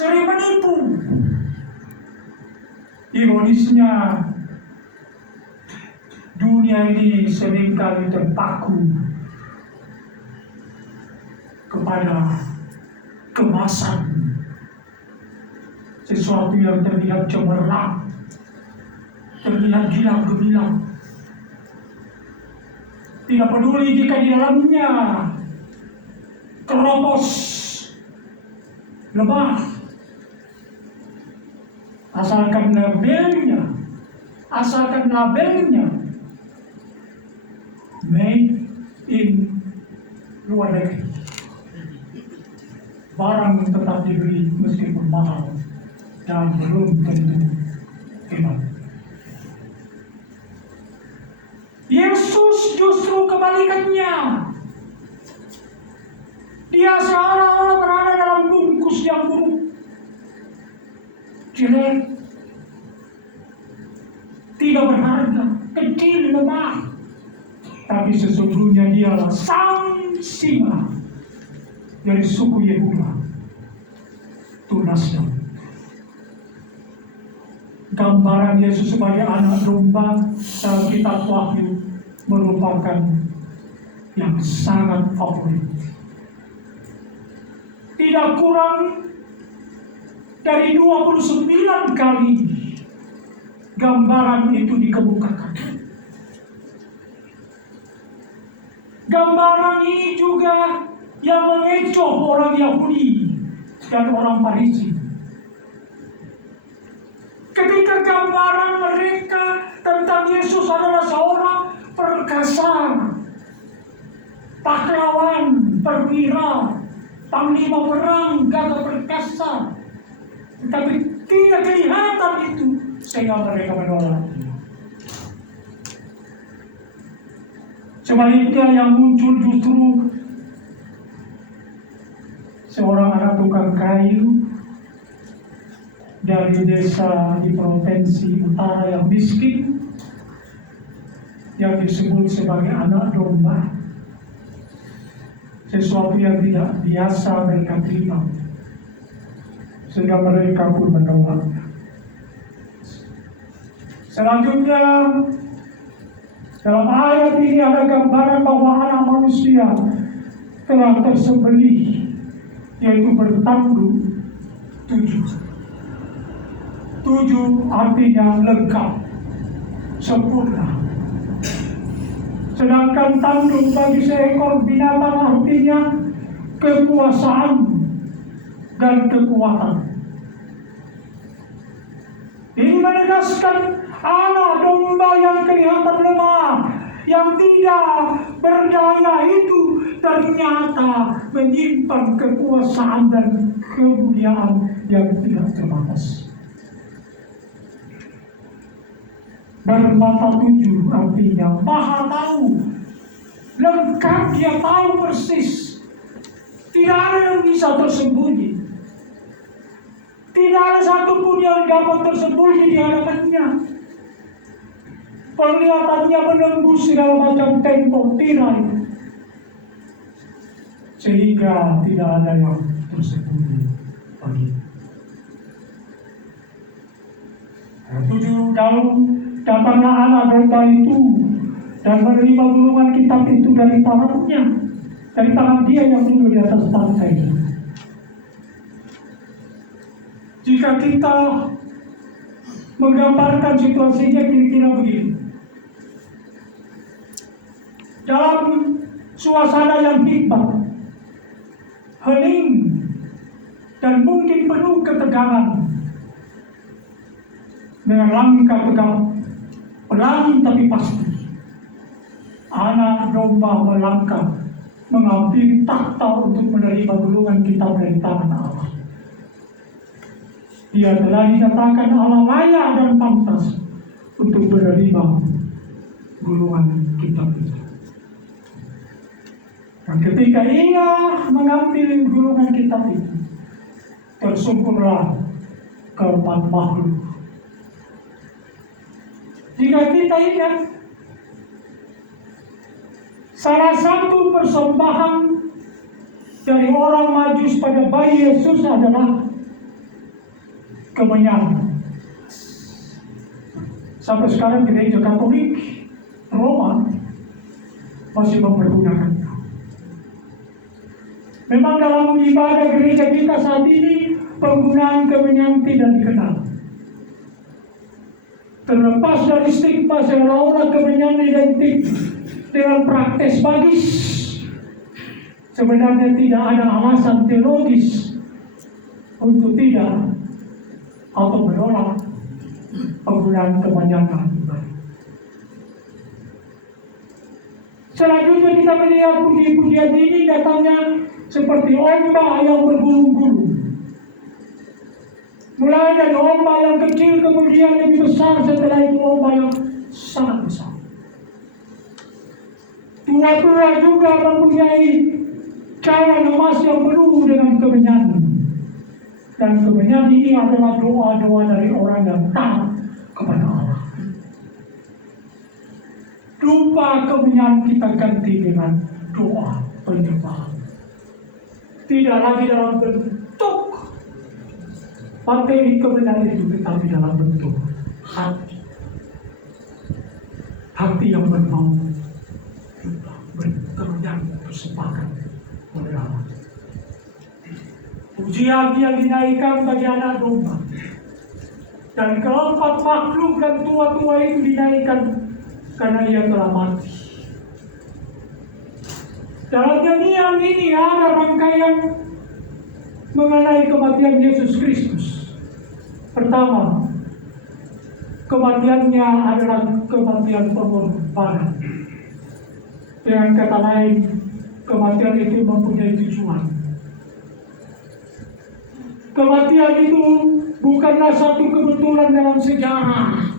sering menipu. Ironisnya, dunia ini seringkali terpaku kepada kemasan, sesuatu yang terlihat cemerlang, terlihat gilang gemilang. Tidak peduli jika di dalamnya keropos, lemah, asalkan labelnya made in luar negeri, barang tetap dibeli meskipun mahal dan belum tentu hebat. Yesus justru kebalikannya. Dia seolah-olah berada dalam bungkus yang buruk, jelek, tidak berharga, kecil, lemah. Tapi sesungguhnya dialah sang singa dari suku Yehuda, tunasnya. Gambaran Yesus sebagai anak domba dalam kitab Wahyu merupakan yang sangat favorit. Tidak kurang dari 29 kali gambaran itu dikemukakan. Gambaran ini juga yang mengecoh orang Yahudi dan orang Farisi. Ketika gambaran mereka tentang Yesus adalah seorang perkasa, pahlawan, perwira, panglima perang, gagah perkasa, tetapi tidak kelihatan itu sehingga mereka menolak. Sebaliknya yang muncul justru seorang anak tukang kayu dari desa di provinsi utara yang miskin, yang disebut sebagai anak domba, sesuatu yang tidak biasa mereka terima, sehingga mereka pun menolaknya. Selanjutnya, dalam ayat ini ada gambaran bahwa anak manusia telah tersembelih, yaitu bertangguh 7. 7 artinya lengkap, sempurna. Sedangkan tanduk bagi seekor binatang artinya kekuasaan dan kekuatan. Ini menegaskan anak domba yang kelihatan lemah, yang tidak berdaya itu ternyata menyimpan kekuasaan dan kemuliaan yang tidak terbatas. Bermata 7 artinya maha tahu, lengkap, dia tahu persis, tidak ada yang bisa tersembunyi, tidak ada satupun yang dapat tersembunyi di hadapannya. Penglihatannya menembus segala macam tembok tirai, sehingga tidak ada yang tersembunyi baginya. 7 tahun datanglah anak domba itu dan menerima gulungan kitab itu dari tangannya, dari tangan dia yang duduk di atas tangkai. Jika kita menggambarkan situasinya kira-kira begini, dalam suasana yang hikmat, hening, dan mungkin penuh ketegangan, dengan langkah tegap, pelan tapi pasti, anak domba melangkah mengambil takhta untuk menerima gulungan kitab dari tangan Allah. Dia telah dinyatakan Allah layak dan pantas untuk menerima gulungan kitab itu. Dan ketika ia mengambil gulungan kitab itu, tersungkurlah keempat makhluk. Jika kita ingat, salah satu persembahan dari orang Majus pada bayi Yesus adalah kemenyan. Sampai sekarang gereja Katolik Roma masih mempergunakannya. Memang dalam ibadah gereja kita saat ini penggunaan kemenyan tidak dikenal. Terlepas dari stigma seolah-olah kemenyan identik dengan praktek magis, sebenarnya tidak ada alasan teologis untuk tidak atau menolak penggunaan kemenyan. Selanjutnya kita melihat puji-pujian ini datangnya seperti ombak yang bergulung-gulung. Mulai dari ombak yang kecil kemudian lebih besar, setelah itu ombak yang sangat besar. Tua-tua juga mempunyai cawan emas yang penuh dengan kemenyan. Dan kemenyan ini adalah doa-doa dari orang yang taat kepada Allah. Dupa kemenyan kita ganti dengan doa penyembahan. Tidak lagi dalam bentuk materi kemenyan itu, tetapi dalam bentuk hati. Hati yang bermau berkemenyan bersepakat oleh Allah. Pujian yang dinaikkan bagi anak domba. Dan keempat makhluk dan tua-tua itu dinaikkan karena ia telah mati. Dalam nyanyian ini ada rangkaian mengenai kematian Yesus Kristus. Pertama, kematiannya adalah kematian pengorbanan. Dengan kata lain, kematian itu mempunyai tujuan. Kematian itu bukanlah satu kebetulan dalam sejarah.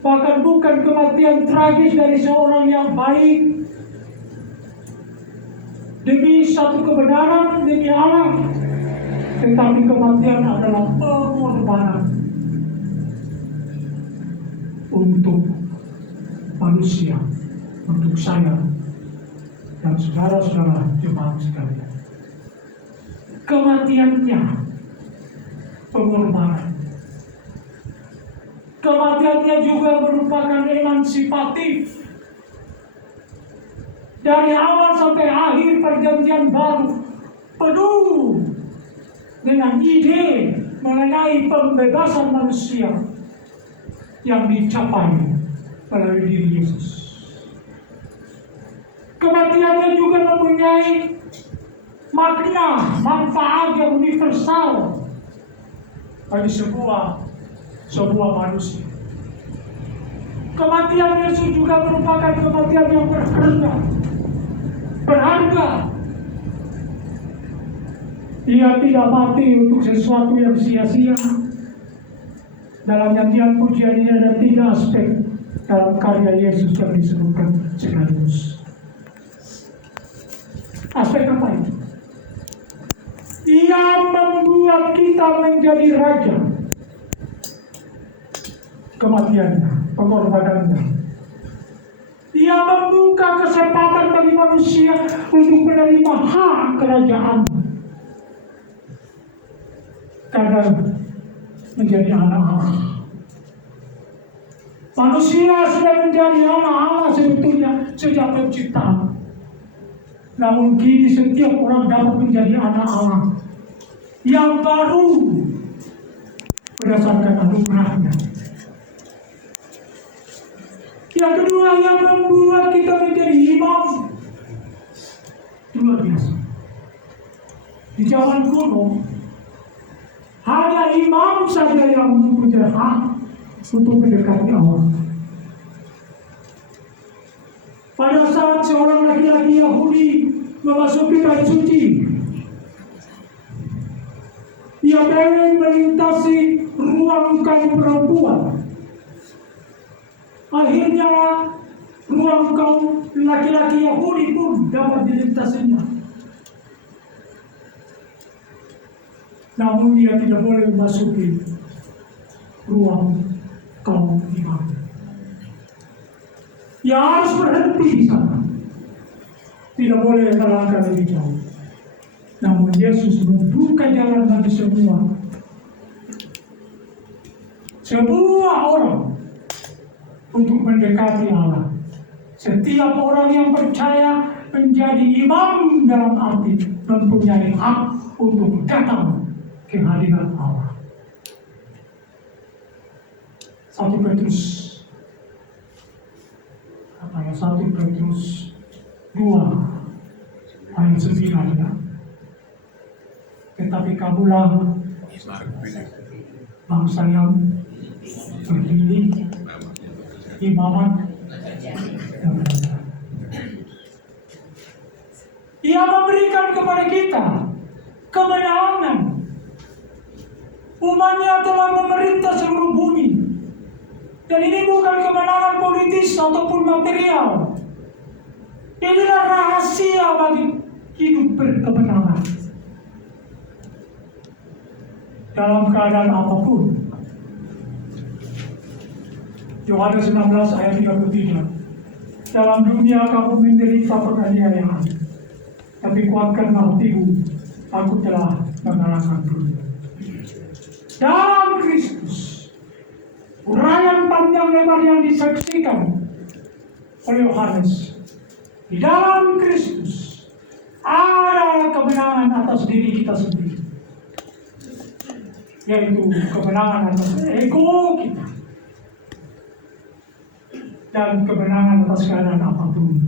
Bahkan bukan kematian tragis dari seorang yang baik demi satu kebenaran, demi Allah. Tetapi kematian adalah pengorbanan untuk manusia, untuk saya dan saudara-saudara jemaat sekalian. Kematiannya pengorbanan. Kematiannya juga merupakan emansipatif. Dari awal sampai akhir perjanjian baru penuh dengan ide mengenai pembebasan manusia yang dicapai melalui diri Yesus. Kematiannya juga mempunyai makna, manfaat yang universal bagi sebuah manusia. Kematian Yesus juga merupakan kematian yang berharga. Ia tidak mati untuk sesuatu yang sia-sia. Dalam nyanyian pujian ini ada 3 aspek dalam karya Yesus yang disebutkan sekaligus. Aspek apa itu? Ia membuat kita menjadi raja. Kematiannya, pengorbanannya. Ia membuka kesempatan bagi manusia untuk menerima hak kerajaan. Karena menjadi anak Allah. Manusia sudah menjadi anak Allah sebetulnya sejak penciptaan. Namun kini setiap orang dapat menjadi anak Allah yang baru berdasarkan anugerahnya. Yang kedua, yang membuat kita menjadi imam. Luar biasa. Di zaman kuno, hanya imam saja yang mempunyai hak untuk mendekati Allah. Pada saat seorang laki-laki Yahudi memasuki bait suci, ia boleh melintasi ruang kaum perempuan. Akhirnya ruang kaum laki-laki Yahudi pun dapat dilintasinya. Namun dia tidak boleh memasuki ruang kaum imam. Ia harus berhenti di sana. Tidak boleh melangkah lebih jauh. Namun Yesus membuka jalan bagi semua semua orang untuk mendekati Allah. Setiap orang yang percaya menjadi imam dalam arti mempunyai hak untuk datang ke hadirat Allah. 1 Petrus 2 ayat 9 ya. Tetapi kamulah bangsa yang terpilih, imamat yang benar. Ia memberikan kepada kita kemenangan. Umatnya telah memerintah seluruh bumi. Dan ini bukan kemenangan politis ataupun material. Inilah rahasia bagi hidup berkemenangan. Dalam keadaan apapun. Yohanes 16 ayat 33. Dalam dunia kamu menderita penganiayaan, tapi kuatkanlah hatimu, aku telah mengalahkan dunia. Dalam Kristus, uraian panjang lebar yang disaksikan oleh Yohanes, di dalam Kristus ada kemenangan atas diri kita sendiri, yaitu kemenangan atas ego kita dan kemenangan atas keadaan apapun,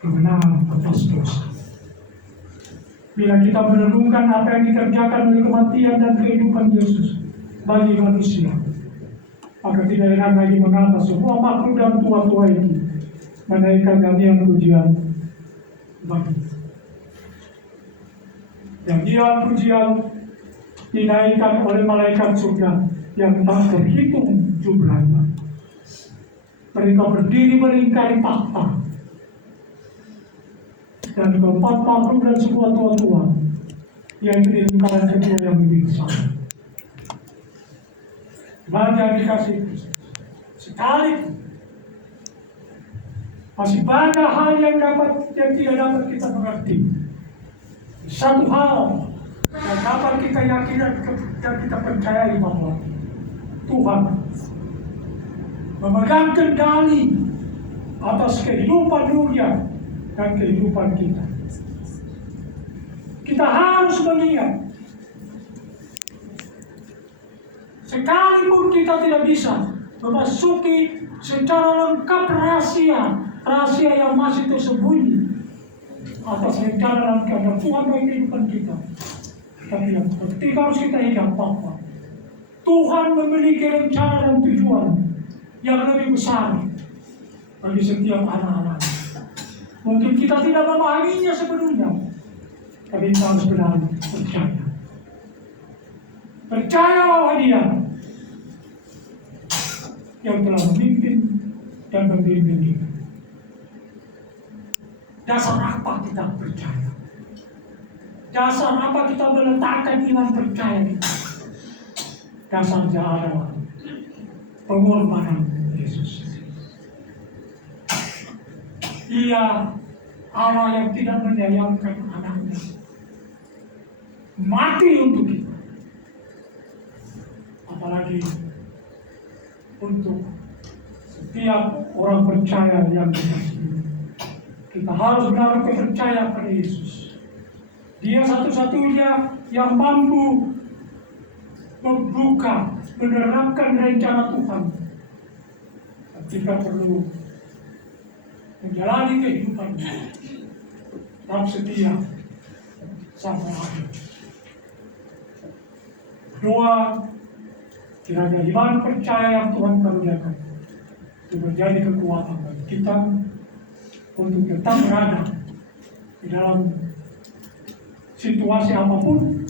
kemenangan atas dosa. Bila kita merenungkan apa yang dikerjakan oleh kematian dan kehidupan Yesus bagi manusia, maka tidak enak lagi mengapa semua makhluk dan tua-tua ini menaikkan nyanyian pujian bagi. Nyanyian pujian dinaikkan oleh malaikat surga yang tak terhitung jumlahnya. Mereka berdiri melingkari takhta, dan keempat makhluk dan semua tua-tua yang di lingkaran kedua yang lebih besar. Banyak dikasih sekali. Masih banyak hal yang tidak dapat kita mengerti. Satu hal yang dapat kita yakin dan kita percayai bahwa Tuhan memegang kendali atas kehidupan dunia dan kehidupan kita. Kita harus mengingat, sekalipun kita tidak bisa memasuki secara lengkap rahasia yang masih tersembunyi atas rencana dan kehendak Tuhan bagi kehidupan kita. Tapi yang penting harus kita ingat bahwa Tuhan memiliki rencana dan tujuan yang lebih besar bagi setiap anak-anak. Mungkin kita tidak memahaminya sepenuhnya, tapi kita harus benar percaya. Percaya bahwa Dia yang telah memimpin dan membimbing kita. Dasar apa kita percaya? Dasar apa kita meletakkan iman percaya kita? Dasarnya adalah pengorbanan Yesus. Ia Allah yang tidak menyayangkan anaknya, mati untuk kita, apalagi untuk setiap orang percaya yang dikasihi. Kita harus menaruh kepercayaan pada Yesus. Dia satu-satunya yang mampu membuka, menerapkan rencana Tuhan. Kita perlu menjalani kehidupan dan setia sampai akhir. Doa kiranya iman percaya yang Tuhan karuniakan itu menjadi kekuatan bagi kita untuk tetap berada di dalam situasi apapun.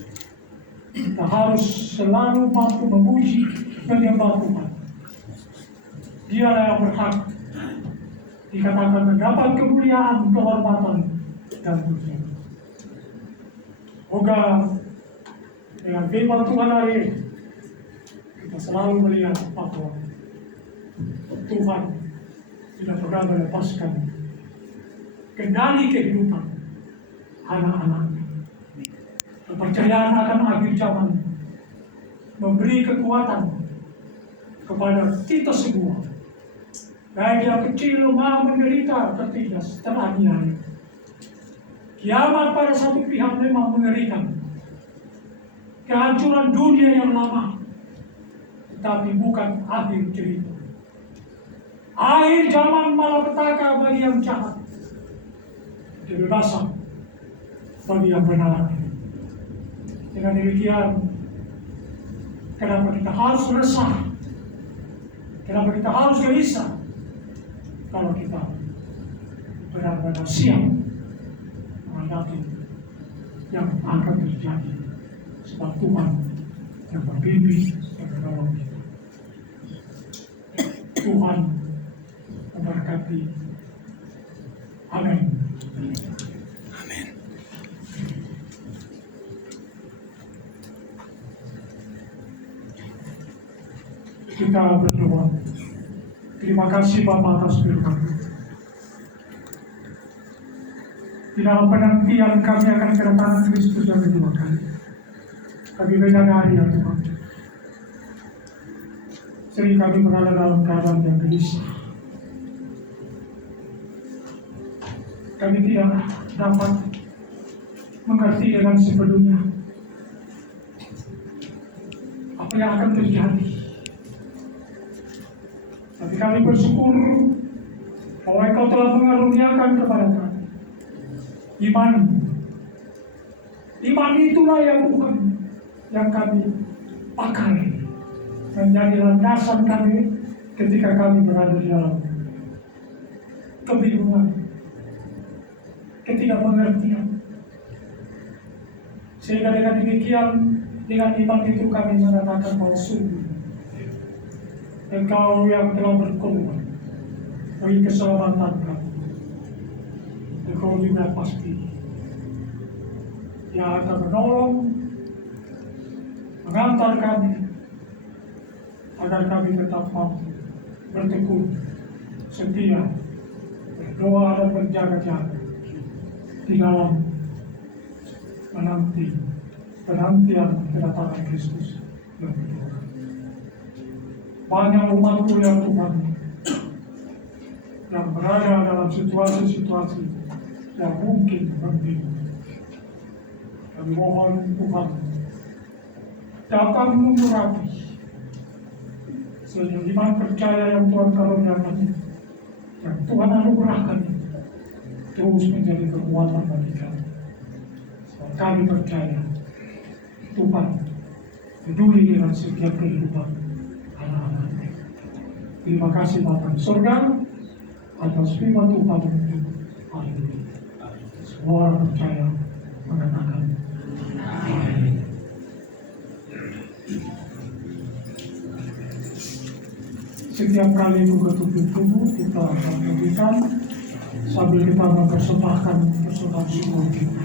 Kita harus selalu mampu memuji menyembah Tuhan. Dialah yang berhak dikatakan mendapat kemuliaan, kehormatan, dan pujian. Semoga dengan firman Tuhan hari ini kita selalu melihat bahwa Tuhan tidak pernah melepaskan kendali kehidupan anak-anaknya. Kepercayaan akan akhir zaman memberi kekuatan kepada kita semua. Baik yang kecil, lemah, menderita, tertindas, teraniaya. Kiamat pada satu pihak memang mengerikan. Kehancuran dunia yang lama, tetapi bukan akhir cerita. Akhir zaman malapetaka bagi yang jahat, kebebasan bagi yang benar. Dengan demikian, kenapa kita harus resah? Kenapa kita harus gelisah? Kalau kita benar-benar siap menghadapi yang akan terjadi, sebab Tuhan yang berbimbing dan menolong kita. Tuhan memberkati. Amin. Amin. Kita berdoa. Terima kasih Bapa atas firman. Di dalam penantian kami akan kedatangan Kristus yang kedua kali. Kami menyadari ya Tuhan, sering kami berada dalam keadaan yang gelisah. Kami tidak dapat mengerti dengan sepenuhnya apa yang akan terjadi. Tapi kami bersyukur bahwa Engkau telah mengaruniakan kepada kami iman. Iman itulah yang Tuhan yang kami pakai menjadi landasan kami ketika kami berada di dalam kebingungan, ketidakmengertian. Sehingga dengan demikian, dengan iman itu kami mengatakan bahwa sungguh Engkau yang telah berkorban bagi keselamatan kami. Engkau juga pasti yang akan menolong, mengantar kami agar kami tetap mampu bertekun, setia, berdoa dan berjaga-jaga di dalam menanti penantian kedatangan Kristus yang kedua. Banyak umat-Mu yang Tuhan yang berada dalam situasi-situasi yang mungkin berbeda. Kami mohon Tuhan datang mengurapi sehingga iman percaya yang Tuhan karuniakan, yang Tuhan anugerahkan terus menjadi kekuatan bagi kami. Sebab kami percaya Tuhan peduli dengan setiap kehidupan anak-anak. Terima kasih Bapa di surga atas firman Tuhan itu. Haleluya. Semua orang percaya mengatakan amin. Setiap kali buka tubuh kita akan berikan sambil kita mempersembahkan persembahan syukur kita.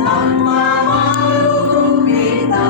Tanpa malu ku minta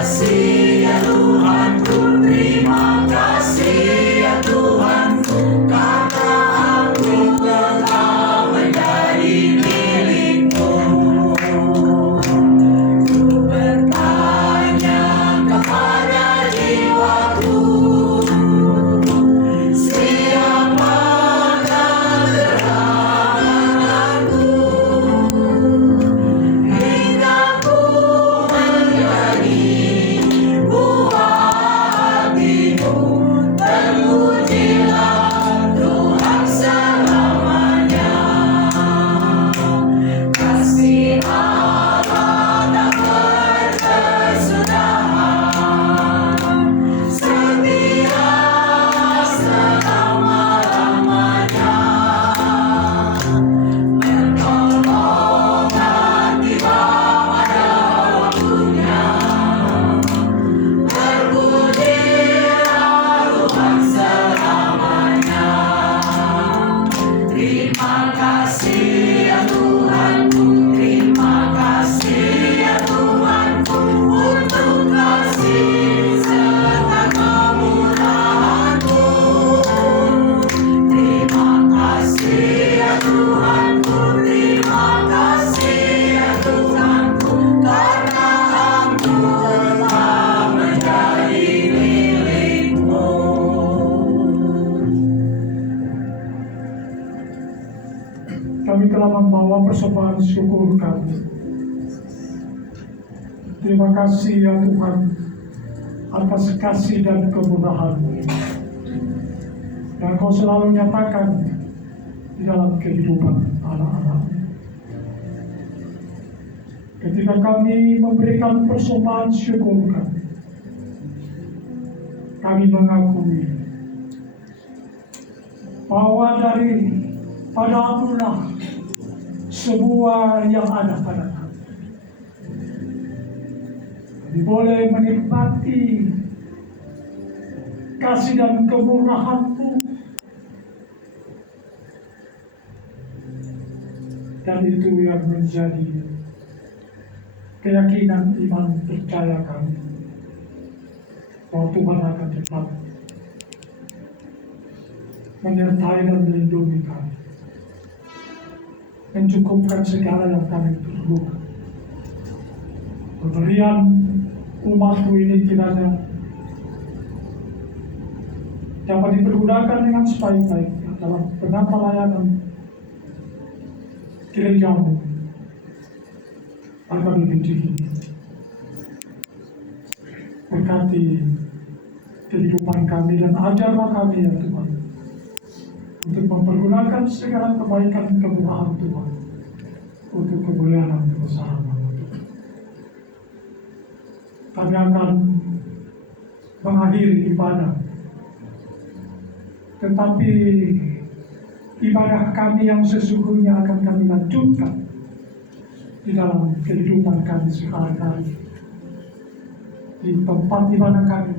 kasih ya Tuhanku, terima kasih ya Tuhanku, karena aku telah menjadi milik-Mu. Ku bertanya kepada jiwaku, siapakah teranganku, hingga ku menjadi buah hati-Mu. Terpujilah Tuhan selamanya. Kasih Allah tak berkesudahan, setia selama-lamanya. Pertolongan tiba pada waktunya. Terpujilah Tuhan selamanya. Terima kasih ya Tuhanku, terima kasih ya Tuhanku, untuk kasih serta kemurahan-Mu. Terima kasih ya Tuhanku, terima kasih ya Tuhanku, karena aku telah menjadi milik-Mu. Kami telah membawa persembahan syukur kami. Terima kasih ya Tuhan atas kasih dan kemurahan-Mu yang Kau selalu nyatakan di dalam kehidupan anak-anak-Mu. Ketika kami memberikan persembahan syukur kami mengakui bahwa padamu-lah semua yang ada pada kami. Kami boleh menikmati kasih dan kemurahan-Mu, dan itu yang menjadi keyakinan iman percaya kami bahwa Tuhan akan tetap menyertai dan melindungi kami, mencukupkan segala yang kami perlukan. Pemberian umat-Mu ini kiranya dapat dipergunakan dengan sebaik-baiknya dalam benar pelayanan gereja-Mu agar lebih tinggi. Berkati kehidupan kami dan ajarlah kami ya Tuhan, untuk mempergunakan segala kebaikan kemurahan Tuhan untuk kemuliaan kebesaran-Mu. Kami akan mengakhiri ibadah, tetapi ibadah kami yang sesungguhnya akan kami lanjutkan di dalam kehidupan kami sehari-hari, di tempat ibadah kami